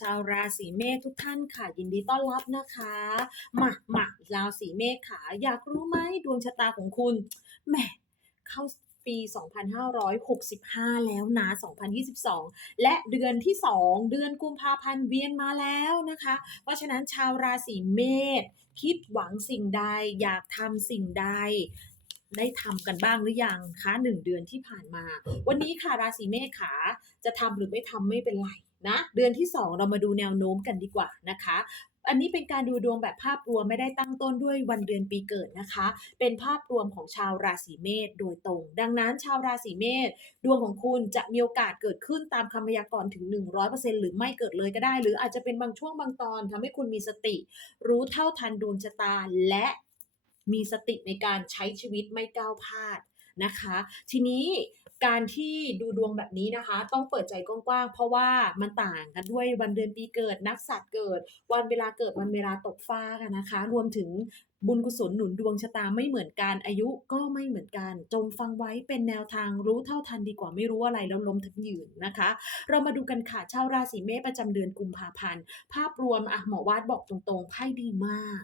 ชาวราศีเมษทุกท่านค่ะ ยินดีต้อนรับนะคะมามาราศีเมษค่ะ อยากรู้ไหมดวงชะตาของคุณแหมเข้าปี 2565 แล้วนะ 2022 และเดือนที่ 2 เดือนกุมภาพันธ์เวียนมาแล้วนะคะ เพราะฉะนั้นชาวราศีเมษคิดหวังสิ่งใด อยากทำสิ่งใดได้ทำกันบ้างหรือยังคะหนึ่งเดือนที่ผ่านมา วันนี้ค่ะราศีเมษขาจะทำหรือไม่ทำไม่เป็นไร นะเดือนที่ 2 เรามาดูแนวโน้มกันดีกว่านะคะอันนี้เป็นการดูดวงแบบภาพรวมไม่ได้ตั้งต้นด้วยวันเดือนปีเกิดนะคะ เป็นภาพรวมของชาวราศีเมษโดยตรง ดังนั้นชาวราศีเมษดวงของคุณจะมีโอกาสเกิดขึ้นตามคำพยากรณ์ถึง 100%หรือไม่เกิดเลยก็ได้ หรืออาจจะเป็นบางช่วงบางตอนทำให้คุณมีสติ รู้เท่าทันดวงชะตาและมีสติในการใช้ชีวิตไม่ก้าวพลาดนะคะ ทีนี้ การที่ดูดวงแบบนี้นะคะ ต้องเปิดใจกว้างๆ เพราะว่ามันต่างกันด้วยวันเดือนปีเกิด นักสัตว์เกิด วันเวลาเกิดวันเวลาตกฟ้ากันนะคะ รวมถึงบุญกุศลหนุนดวงชะตาไม่เหมือนกันอายุก็ไม่เหมือนกัน จงฟังไว้เป็นแนวทางรู้เท่าทันดีกว่าไม่รู้อะไรแล้วล้มทั้งยืนนะคะ เรามาดูกันค่ะชาวราศีเมษประจำเดือนกุมภาพันธ์ภาพรวมอะหมอวาดบอกตรงๆไพ่ดีมาก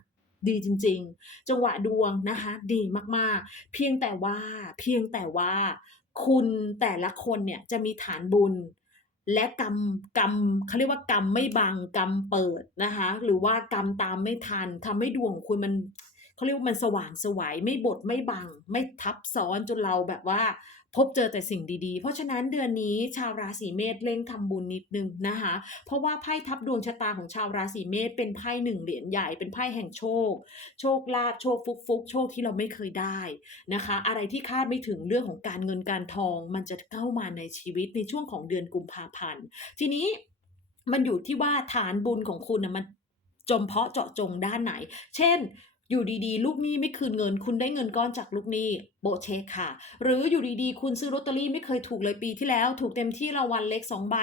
ดีจริง ๆ จังหวะดวงนะคะ ดีมากๆ เพียงแต่ว่าเพียงแต่ว่า คุณแต่ละคนเนี่ยจะมีฐานบุญ และกรรมกรรมเขาเรียกว่ากรรมไม่บังกรรมเปิดนะคะ หรือว่ากรรมตามไม่ทันทำให้ดวงของคุณมันเขาเรียกว่ามันสว่างสวยไม่บดไม่บัง ไม่ทับซ้อนจนเราแบบว่า พบเจอแต่สิ่งดีๆ เพราะฉะนั้นเดือนนี้ชาวราศีเมษเร่งทำบุญนิดนึงนะคะ เพราะว่าไพ่ทับดวงชะตาของชาวราศีเมษเป็นไพ่หนึ่งเหรียญใหญ่เป็นไพ่แห่งโชค โชคลาภโชคฟุกฟุกๆโชคที่เราไม่เคยได้นะคะ อะไรที่คาดไม่ถึงเรื่องของการเงินการทอง มันจะเข้ามาในชีวิตในช่วงของเดือนกุมภาพันธ์ ทีนี้มันอยู่ที่ว่าฐานบุญของคุณนะมันจมเพาะเจาะจงด้านไหน เช่น อยู่ดีๆ ลูกหนี้ไม่คืนเงิน คุณได้เงินก้อนจากลูกหนี้โบเชคค่ะ หรืออยู่ดีๆ คุณซื้อลอตเตอรี่ไม่เคยถูกเลยปีที่แล้ว ถูกเต็มที่รางวัลเล็กสองใบ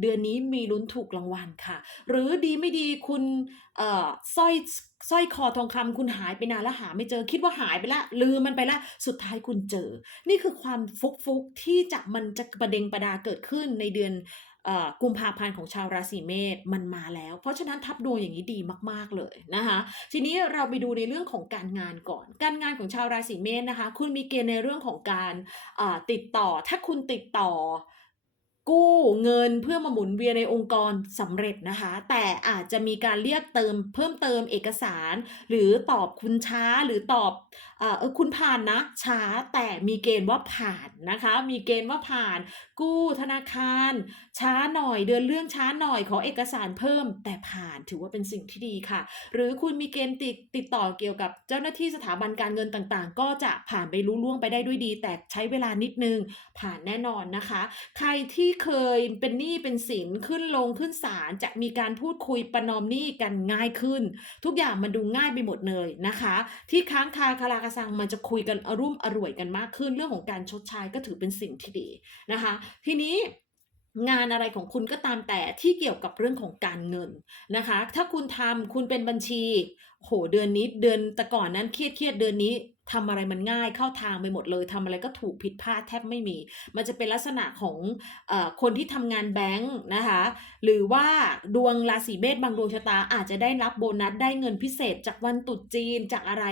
เดือนนี้มีลุ้นถูกรางวัลค่ะ หรือดีไม่ดีคุณเอ่อสร้อยสร้อยคอทองคำคุณหายไปนานแล้วหาไม่เจอคิดว่าหายไปละลืมมันไปละสุดท้ายคุณเจอ นี่คือความฟุกฟุกที่จะมันจะประเดงประดาเกิดขึ้นในเดือนกุมภาพันธ์ของชาวราศีเมษมันมาแล้ว เพราะฉะนั้นทับดวงอย่างนี้ดีมาก ๆ เลยนะคะ ทีนี้เราไปดูในเรื่องของการงานก่อน การงานของชาวราศีเมษนะคะ คุณมีเกณฑ์ในเรื่องของการอ่าติดต่อ ถ้าคุณติดต่อกู้เงินเพื่อมาหมุนเวียนในองค์กรสำเร็จนะคะ แต่อาจจะมีการเรียกเติมเพิ่มเติมเอกสาร หรือตอบคุณช้าหรือตอบ เออคุณผ่านนะช้าแต่มีเกณฑ์ว่าผ่านนะคะ มีเกณฑ์ว่าผ่าน กู้ธนาคาร ช้าหน่อยเดินเรื่องช้าหน่อยขอเอกสารเพิ่ม แต่ผ่านถือว่าเป็นสิ่งที่ดีค่ะ หรือคุณมีเกณฑ์ติดติดต่อเกี่ยวกับเจ้าหน้าที่สถาบันการเงินต่างๆ ก็จะผ่านไปรู้ล่วงไปได้ด้วยดี แต่ใช้เวลานิดนึงผ่านแน่นอนนะคะ ใครที่เคยเป็นหนี้เป็นสินขึ้นลงขึ้นศาลจะมีการพูดคุยประนอมหนี้กันง่ายขึ้น ทุกอย่างมันดูง่ายไปหมดเลยนะคะ ที่ค้างคาคาราคาซังมันจะคุยกันอรุ่มอร่วยกันมากขึ้น เรื่องของการชดใช้ก็ถือเป็นสิ่งที่ดีนะคะ ทีนี้งานอะไรของคุณก็ตามแต่ที่เกี่ยวกับเรื่องของการเงินนะคะ ถ้าคุณทำคุณเป็นบัญชี โหเดือนนี้เดือนแต่ก่อนนั้นเครียดเครียดเดือนนี้ทำอะไรมันง่ายเข้าทางไปหมดเลยทำอะไรก็ถูกผิดพลาดแทบไม่มี มันจะเป็นลักษณะของอคนที่ทำงานแบงค์นะคะ หรือว่าดวงราศีเมษบางดวงชะตาอาจจะได้รับโบนัสได้เงินพิเศษจากวันตรุษจีนจากอะไร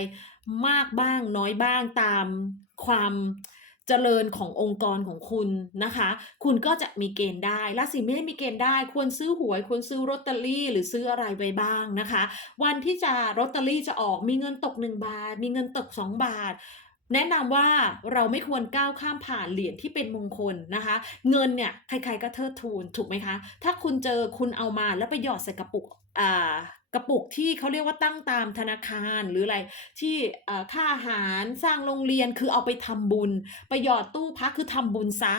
มากบ้างน้อยบ้างตามความเจริญขององค์กรของคุณนะคะ คุณก็จะมีเกณฑ์ได้ราศีเมษมีเกณฑ์ได้ ควรซื้อหวย ควรซื้อลอตเตอรี่ หรือซื้ออะไรไปบ้างนะคะ วันที่จะลอตเตอรี่จะออกมีเงินตก 1 บาท มีเงินตก 2 บาท แนะนำว่าเราไม่ควรก้าวข้ามผ่านเหรียญที่เป็นมงคลนะคะ เงินเนี่ยใครๆก็เทิดทูนถูกไหมคะ ถ้าคุณเจอคุณเอามาแล้วไปหยอดใส่กระปุกอ่า กระปุกที่เขาเรียกว่าตั้งตามธนาคารหรืออะไรที่ค่าอาหารสร้างโรงเรียนคือเอาไปทำบุญไปหยอดตู้พักคือทำบุญซะ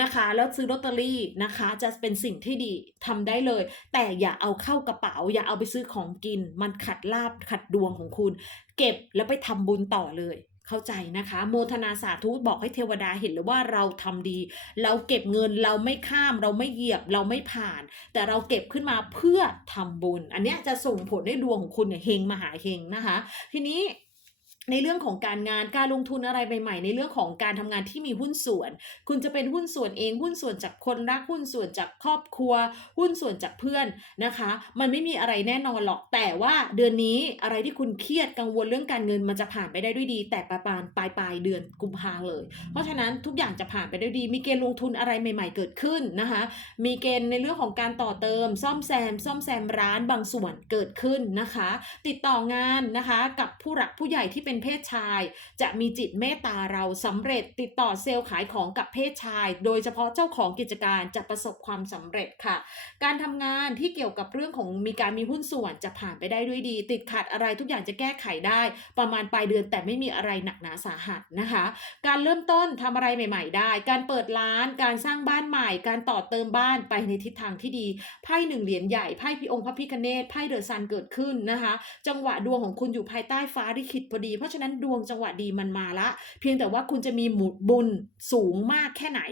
นะคะแล้วซื้อลอตเตอรี่นะคะจะเป็นสิ่งที่ดีทำได้เลย แต่อย่าเอาเข้ากระเป๋า อย่าเอาไปซื้อของกิน มันขัดลาบขัดดวงของคุณ เก็บแล้วไปทำบุญต่อเลย เข้าใจนะคะ โมทนาสาธุบอกให้เทวดาเห็นเลยว่าเราทำดี เราเก็บเงินเราไม่ข้ามเราไม่เหยียบเราไม่ผ่าน แต่เราเก็บขึ้นมาเพื่อทำบุญ อันนี้จะส่งผลให้ดวงของคุณเนี่ยเฮงมหาเฮงนะคะ ทีนี้ ในเรื่องของการงานการลงทุนอะไรใหม่ๆ ในเรื่องของการทำงานที่มีหุ้นส่วน คุณจะเป็นหุ้นส่วนเองหุ้นส่วนจากคนรักหุ้นส่วนจากครอบครัว หุ้นส่วนจากเพื่อนนะคะ มันไม่มีอะไรแน่นอนหรอกแต่ว่าเดือนนี้อะไรที่คุณเครียดกังวลเรื่องการเงินมันจะผ่านไปได้ด้วยดี แต่ประมาณปลายปลายเดือนกุมภาเลย เพราะฉะนั้นทุกอย่างจะผ่านไปได้ดี มีเกณฑ์ลงทุนอะไรใหม่ ๆ เกิดขึ้นนะคะ มีเกณฑ์ในเรื่องของการต่อเติม ซ่อมแซม ซ่อมแซมร้านบางส่วนเกิดขึ้นนะคะ ติดต่องานนะคะ กับผู้หลักผู้ใหญ่ที่เป็นเพศชาย จะมีจิตเมตตาเราสำเร็จติดต่อเซลล์ขายของกับเพศชาย โดยเฉพาะเจ้าของกิจการจะประสบความสำเร็จค่ะ การทำงานที่เกี่ยวกับเรื่องของมีการมีหุ้นส่วนจะผ่านไปได้ด้วยดี ติดขัดอะไรทุกอย่างจะแก้ไขได้ ประมาณปลายเดือนแต่ไม่มีอะไรหนักหนาสาหัสนะคะ การเริ่มต้นทำอะไรใหม่ ๆ ได้ การเปิดร้านการสร้างบ้านใหม่ การต่อเติมบ้านไปในทิศทางที่ดีไพ่หนึ่งเหรียญใหญ่ไพ่พี่องค์พระพิคเนตไพ่เดอะซันเกิดขึ้นนะคะ จังหวะดวงของคุณอยู่ภายใต้ฟ้าลิขิตพอดีเพราะฉะนั้นดวงจังหวะดีมันมาละ เพียงแต่ว่าคุณจะมีหมุดบุญสูงมากแค่ไหน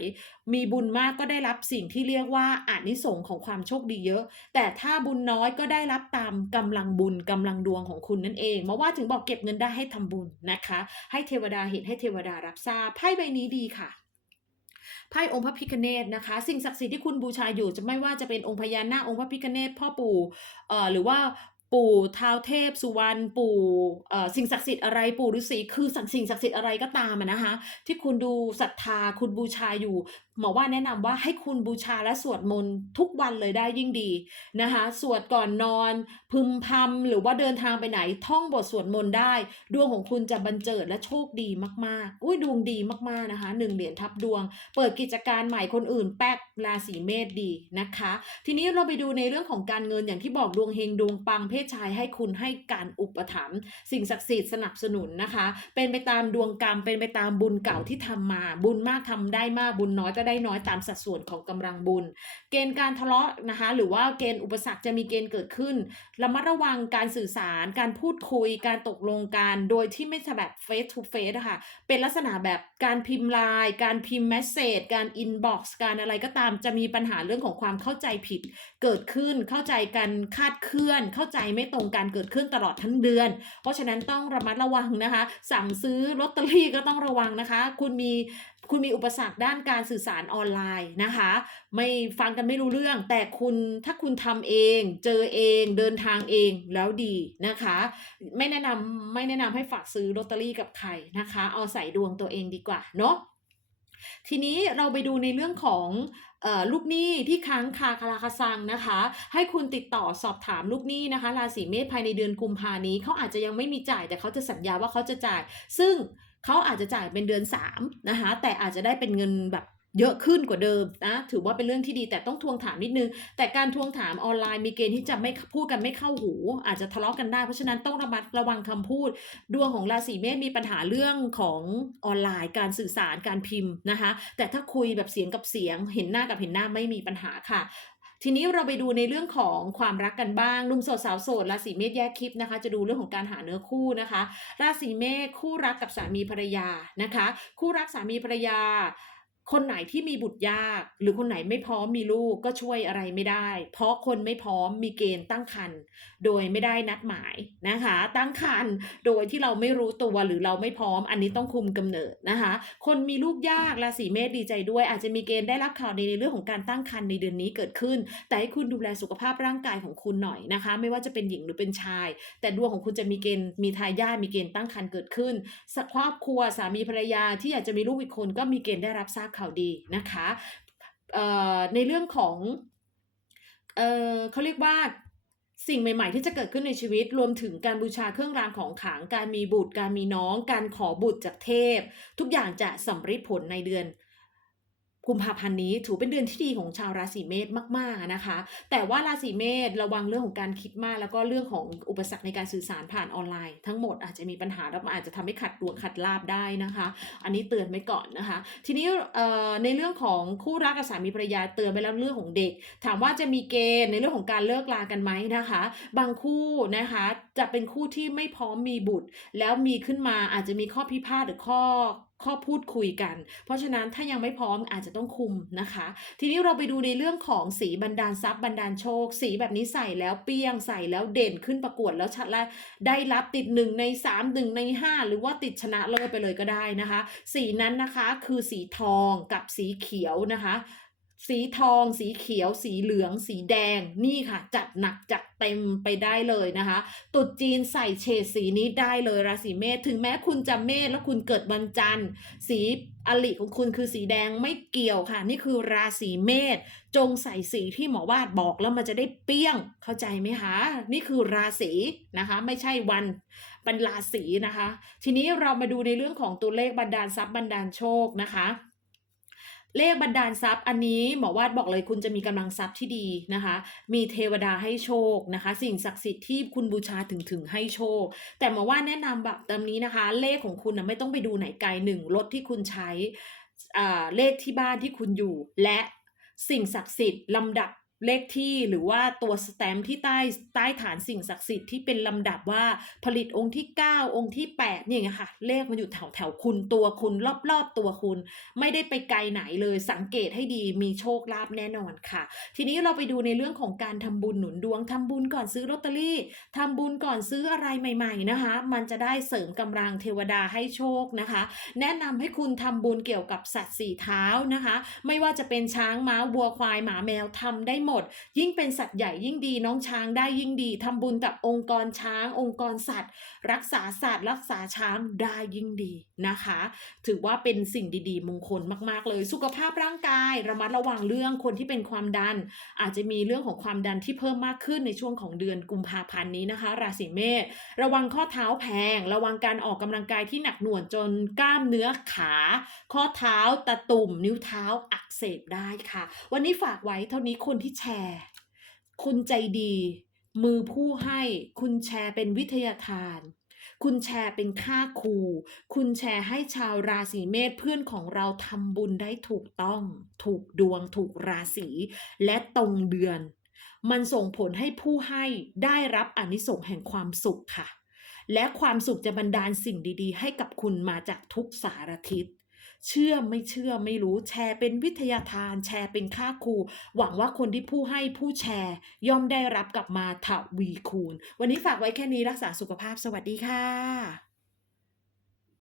มีบุญมากก็ได้รับสิ่งที่เรียกว่าอานิสงส์ของความโชคดีเยอะ แต่ถ้าบุญน้อยก็ได้รับตามกำลังบุญกำลังดวงของคุณนั่นเองมาว่าถึงบอกเก็บเงินได้ให้ทำบุญนะคะ ให้เทวดาเห็นให้เทวดารับทราบไพ่ใบนี้ดีค่ะไพ่องค์พระพิคเนตนะคะ สิ่งศักดิ์สิทธิ์ที่คุณบูชาอยู่จะไม่ว่าจะเป็นองค์พญานาคองค์พระพิคเนตพ่อปู่เอ่อหรือว่า ปู่ท้าวเทพสุวรรณปู่เอ่อสิ่งศักดิ์สิทธิ์อะไรปู่ฤาษีคือสังสิ่งศักดิ์สิทธิ์อะไรก็ตามอะนะคะที่คุณดูศรัทธาคุณบูชาอยู่ หมอว่าแนะนำว่าให้คุณบูชาและสวดมนต์ทุกวันเลยได้ยิ่งดีนะคะสวดก่อนนอน พึมพำหรือว่าเดินทางไปไหนท่องบทสวดมนต์ได้ ดวงของคุณจะบันเจิดและโชคดีมากๆ อุ้ยดวงดีมากๆนะคะหนึ่งเหรียญทับดวง เปิดกิจการใหม่คนอื่นแป๊กราศีเมษดีนะคะ ทีนี้เราไปดูในเรื่องของการเงินอย่างที่บอกดวงเฮงดวงปังเพศชายให้คุณให้การอุปถัมภ์สิ่งศักดิ์สิทธิ์สนับสนุนนะคะ เป็นไปตามดวงกรรมเป็นไปตามบุญเก่าที่ทำมา บุญมากทำได้มากบุญน้อยก็ได้น้อยตามสัดส่วนของกำลังบุญ เกณฑ์การทะเลาะนะคะหรือว่าเกณฑ์อุปสรรคจะมีเกณฑ์เกิดขึ้นระมัดระวังการสื่อสาร การพูดคุย การตกลงกันโดยที่ไม่ใช่แบบ face to face อะค่ะเป็นลักษณะแบบการพิมพ์ไลน์การพิมพ์เมสเซจการอินบ็อกซ์การอะไรก็ตามจะมีปัญหาเรื่องของความเข้าใจผิด เกิดขึ้นเข้าใจกันคาดเคลื่อน เข้าใจไม่ตรงกันเกิดขึ้นตลอดทั้งเดือน เพราะฉะนั้นต้องระมัดระวังนะคะ สั่งซื้อลอตเตอรี่ก็ต้องระวังนะคะ คุณมีคุณมีอุปสรรคด้านการสื่อสารออนไลน์นะคะ ไม่ฟังกันไม่รู้เรื่อง แต่คุณถ้าคุณทำเอง เจอเองเดินทางเองแล้วดีนะคะ ไม่แนะนำไม่แนะนำให้ฝากซื้อลอตเตอรี่กับใครนะคะ เอาใส่ดวงตัวเองดีกว่าเนาะทีนี้เราไปดูในเรื่องของออลูกหนี้ที่ค้างคาคาราคาซังนะคะ ให้คุณติดต่อสอบถามลูกหนี้นะคะราศีเมษภายในเดือนกุมภานี้เขาอาจจะยังไม่มีจ่ายแต่เขาจะสัญญาว่าเขาจะจ่าย ซึ่งเขาอาจจะจ่ายเป็นเดือน3นะคะแต่อาจจะได้เป็นเงินแบบ เยอะขึ้นกว่าเดิมนะถือว่าเป็นเรื่องที่ดีแต่ต้องทวงถามนิดนึง แต่การทวงถามออนไลน์มีเกณฑ์ที่จะไม่พูดกันไม่เข้าหู อาจจะทะเลาะกันได้ เพราะฉะนั้นต้องระมัดระวังคำพูด ดวงของราศีเมษมีปัญหาเรื่องของออนไลน์ การสื่อสารการพิมพ์นะคะ แต่ถ้าคุยแบบเสียงกับเสียง เห็นหน้ากับเห็นหน้าไม่มีปัญหาค่ะทีนี้เราไปดูในเรื่องของความรักกันบ้างหนุ่มโสดสาวโสดราศีเมษแยกคลิปนะคะ จะดูเรื่องของการหาเนื้อคู่นะคะ ราศีเมษคู่รักกับสามีภรรยานะคะ คู่รักสามีภรรยา คนไหนที่มีบุตรยาก หรือคนไหนไม่พร้อมมีลูกก็ช่วยอะไรไม่ได้ เพราะคนไม่พร้อมมีเกณฑ์ตั้งครรภ์โดยไม่ได้นัดหมายนะคะ ตั้งครรภ์โดยที่เราไม่รู้ตัวหรือเราไม่พร้อมอันนี้ต้องคุมกำเนิดนะคะ คนมีลูกยากราศีเมษดีใจด้วย อาจจะมีเกณฑ์ได้รับข่าวดีในเรื่องของการตั้งครรภ์ในเดือนนี้เกิดขึ้น แต่ให้คุณดูแลสุขภาพร่างกายของคุณหน่อยนะคะ ไม่ว่าจะเป็นหญิงหรือเป็นชาย แต่ดวงของคุณจะมีเกณฑ์มีทายาทมีเกณฑ์ตั้งครรภ์เกิดขึ้นครอบครัวสามีภรรยาที่อยากจะมีลูกอีกคนก็มีเกณฑ์ได้รับทราบข่าวดีนะคะเอ่อในเรื่องของเอ่อเขาเรียกว่าสิ่งใหม่ๆที่จะเกิดขึ้นในชีวิต รวมถึงการบูชาเครื่องรางของขลังการมีบุตร การมีน้อง การขอบุตรจากเทพ ทุกอย่างจะสำเร็จผลในเดือน กุมภาพันธ์นี้ถือเป็นเดือนที่ดีของชาวราศีเมษมากๆนะคะ แต่ว่าราศีเมษระวังเรื่องของการคิดมาก แล้วก็เรื่องของอุปสรรคในการสื่อสารผ่านออนไลน์ ทั้งหมดอาจจะมีปัญหาแล้วอาจจะทำให้ขัดดวงขัดลาบได้นะคะ อันนี้เตือนไว้ก่อนนะคะ ทีนี้ในเรื่องของคู่รักกับสามีภรรยาเตือนไปแล้วเรื่องของเด็ก ถามว่าจะมีเกณฑ์ในเรื่องของการเลิกลากันไหมนะคะ บางคู่นะคะจะเป็นคู่ที่ไม่พร้อมมีบุตร แล้วมีขึ้นมาอาจจะมีข้อพิพาทหรือข้อ ข้อพูดคุยกัน เพราะฉะนั้นถ้ายังไม่พร้อมอาจจะต้องคุมนะคะ ทีนี้เราไปดูในเรื่องของสีบันดาลทรัพย์บันดาลโชค สีแบบนี้ใส่แล้วเปรี้ยงใส่แล้วเด่นขึ้นประกวดแล้วชัดละได้รับติดหนึ่งในสามหนึ่งในห้าหรือว่าติดชนะเลิศไปเลยก็ได้นะคะ สีนั้นนะคะคือสีทองกับสีเขียวนะคะ สีทอง สีเขียว สีเหลือง สีแดง นี่ค่ะ จัดหนักจัดเต็มไปได้เลยนะคะตรุษจีนใส่เฉดสีนี้ได้เลยราศีเมษ ถึงแม้คุณจะเมษแล้วคุณเกิดวันจันทร์ สีอลิของคุณคือสีแดงไม่เกี่ยวค่ะ นี่คือราศีเมษ จงใส่สีที่หมอวาดบอกแล้วมันจะได้เปี้ยง เข้าใจไหมคะ นี่คือราศีนะคะ ไม่ใช่วันบรราสีนะคะ ทีนี้เรามาดูในเรื่องของตัวเลขบันดาลทรัพย์บันดาลโชคนะคะ เลขบันดาลทรัพย์อันนี้หมอวาดบอกเลยคุณจะมีกำลังทรัพย์ที่ดีนะคะ มีเทวดาให้โชคนะคะ สิ่งศักดิ์สิทธิ์ที่คุณบูชาถึงถึงให้โชค แต่หมอวาดแนะนำแบบตามนี้นะคะ เลขของคุณนะไม่ต้องไปดูไหนไกลหนึ่งรถที่คุณใช้อ่าเลขที่บ้านที่คุณอยู่และสิ่งศักดิ์สิทธิ์ลำดับ เลขที่หรือว่าตัวสแตมป์ที่ใต้ใต้ฐานสิ่งศักดิ์สิทธิ์ที่เป็นลำดับว่าผลิตองค์ที่ 9 องค์ที่ 8 เนี่ยไงค่ะ เลขมันอยู่แถวแถวคุณตัวคุณรอบๆตัวคุณ ไม่ได้ไปไกลไหนเลยสังเกตให้ดีมีโชคลาภแน่นอนค่ะ ทีนี้เราไปดูในเรื่องของการทำบุญหนุนดวงทำบุญก่อนซื้อลอตเตอรี่ทำบุญก่อนซื้ออะไรใหม่ ๆนะคะ มันจะได้เสริมกำลังเทวดาให้โชคนะคะ แนะนำให้คุณทำบุญเกี่ยวกับสัตว์สี่เท้านะคะ ไม่ว่าจะเป็นช้างม้าวัวควายหมาแมวทำได้หมด ยิ่งเป็นสัตว์ใหญ่ยิ่งดี น้องช้างได้ยิ่งดีทำบุญกับองค์กรช้าง องค์กรสัตว์ รักษาสัตว์ รักษาช้างได้ยิ่งดีนะคะ ถือว่าเป็นสิ่งดีๆ มงคลมากๆ เลย สุขภาพร่างกาย ระมัดระวังเรื่องคนที่เป็นความดัน อาจจะมีเรื่องของความดันที่เพิ่มมากขึ้นในช่วงของเดือนกุมภาพันธ์นี้นะคะ ราศีเมษระวังข้อเท้าแพง ระวังการออกกำลังกายที่หนักหน่วงจนกล้ามเนื้อขา ข้อเท้าตะตุ่ม นิ้วเท้าอักเสบได้ค่ะ วันนี้ฝากไว้เท่านี้คนที่แชร์ คุณใจดี มือผู้ให้ คุณแชร์เป็นวิทยาทาน คุณแชร์เป็นค่าครู คุณแชร์ให้ชาวราศีเมษเพื่อนของเราทำบุญได้ถูกต้อง ถูกดวง ถูกราศีและตรงเดือน มันส่งผลให้ผู้ให้ได้รับอนิสงส์แห่งความสุขค่ะ และความสุขจะบันดาลสิ่งดี ๆ ให้กับคุณมาจากทุกสารทิศ เชื่อไม่เชื่อไม่รู้แชร์เป็นวิทยาทาน แชร์เป็นค่าครู หวังว่าคนที่ผู้ให้ผู้แชร์ ย่อมได้รับกลับมาถวีคูณ วันนี้ฝากไว้แค่นี้รักษาสุขภาพสวัสดีค่ะ